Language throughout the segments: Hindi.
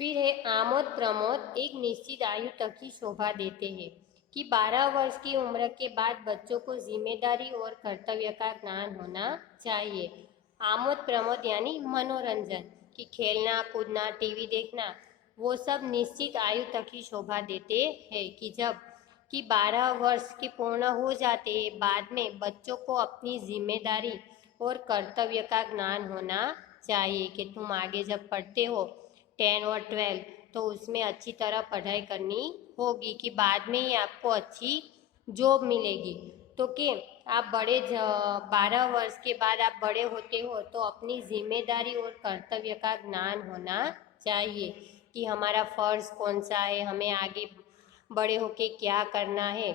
फिर है आमोद प्रमोद एक निश्चित आयु तक की शोभा देते हैं कि 12 वर्ष की उम्र के बाद बच्चों को जिम्मेदारी और कर्तव्य का ज्ञान होना चाहिए। आमोद प्रमोद यानी मनोरंजन कि खेलना कूदना टीवी देखना वो सब निश्चित आयु तक की शोभा देते हैं कि जब कि 12 वर्ष के पूर्ण हो जाते हैं बाद में बच्चों को अपनी जिम्मेदारी और कर्तव्य का ज्ञान होना चाहिए कि तुम आगे जब पढ़ते हो 10 और 12 तो उसमें अच्छी तरह पढ़ाई करनी होगी कि बाद में ही आपको अच्छी जॉब मिलेगी। तो कि आप 12 वर्ष के बाद आप बड़े होते हो तो अपनी जिम्मेदारी और कर्तव्य का ज्ञान होना चाहिए कि हमारा फर्ज कौन सा है, हमें आगे बड़े होके क्या करना है।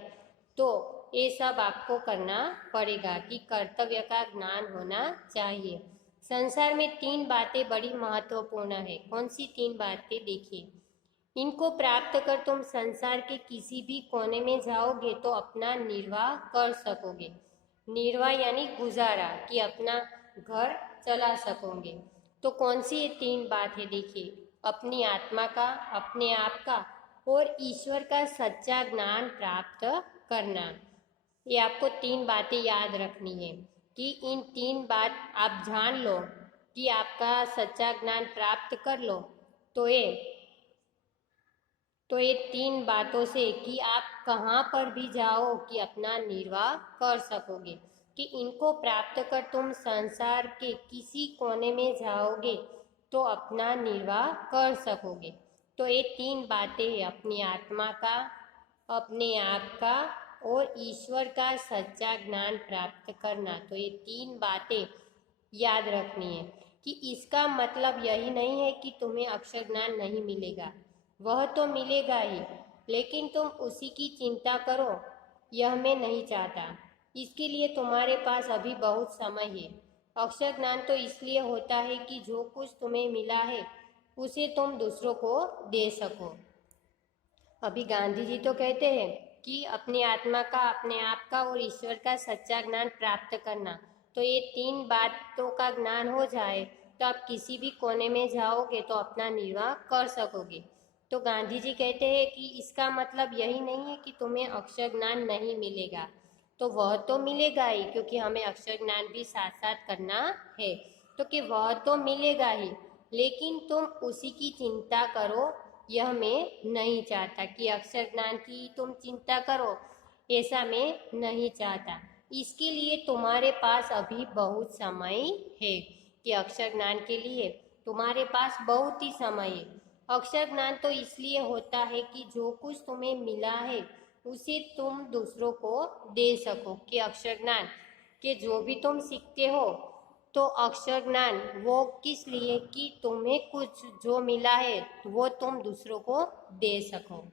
तो ये सब आपको करना पड़ेगा कि कर्तव्य का ज्ञान होना चाहिए। संसार में 3 बातें बड़ी महत्वपूर्ण है। कौन सी 3 बातें? देखिए, इनको प्राप्त कर तुम संसार के किसी भी कोने में जाओगे तो अपना निर्वाह कर सकोगे। निर्वाह यानी गुजारा कि अपना घर चला सकोगे। तो कौन सी ये 3 बात है? देखिए, अपनी आत्मा का, अपने आप का और ईश्वर का सच्चा ज्ञान प्राप्त करना। ये आपको 3 बातें याद रखनी है कि इन 3 बात आप जान लो कि आपका सच्चा ज्ञान प्राप्त कर लो तो ये 3 बातों से कि आप कहाँ पर भी जाओ कि अपना निर्वाह कर सकोगे कि इनको प्राप्त कर तुम संसार के किसी कोने में जाओगे तो अपना निर्वाह कर सकोगे। तो ये 3 बातें हैं, अपनी आत्मा का, अपने आप का और ईश्वर का सच्चा ज्ञान प्राप्त करना। तो ये 3 बातें याद रखनी है कि इसका मतलब यही नहीं है कि तुम्हें अक्षर ज्ञान नहीं मिलेगा, वह तो मिलेगा ही, लेकिन तुम उसी की चिंता करो यह मैं नहीं चाहता। इसके लिए तुम्हारे पास अभी बहुत समय है। अक्षर ज्ञान तो इसलिए होता है कि जो कुछ तुम्हें मिला है उसे तुम दूसरों को दे सको। अभी गांधी जी तो कहते हैं कि अपनी आत्मा का, अपने आप का और ईश्वर का सच्चा ज्ञान प्राप्त करना। तो ये 3 बातों का ज्ञान हो जाए तो आप किसी भी कोने में जाओगे तो अपना निर्वाह कर सकोगे। तो गांधी जी कहते हैं कि इसका मतलब यही नहीं है कि तुम्हें अक्षर ज्ञान नहीं मिलेगा, तो वह तो मिलेगा ही क्योंकि हमें अक्षर ज्ञान भी साथ साथ करना है। तो कि वह तो मिलेगा ही, लेकिन तुम उसी की चिंता करो यह मैं नहीं चाहता कि अक्षर ज्ञान की तुम चिंता करो, ऐसा मैं नहीं चाहता। इसके लिए तुम्हारे पास अभी बहुत समय है कि अक्षर ज्ञान के लिए तुम्हारे पास बहुत ही समय है। अक्षर ज्ञान तो इसलिए होता है कि जो कुछ तुम्हें मिला है उसे तुम दूसरों को दे सको कि अक्षर ज्ञान के जो भी तुम सीखते हो तो अक्षर ज्ञान वो किस लिए कि तुम्हें कुछ जो मिला है वो तुम दूसरों को दे सको।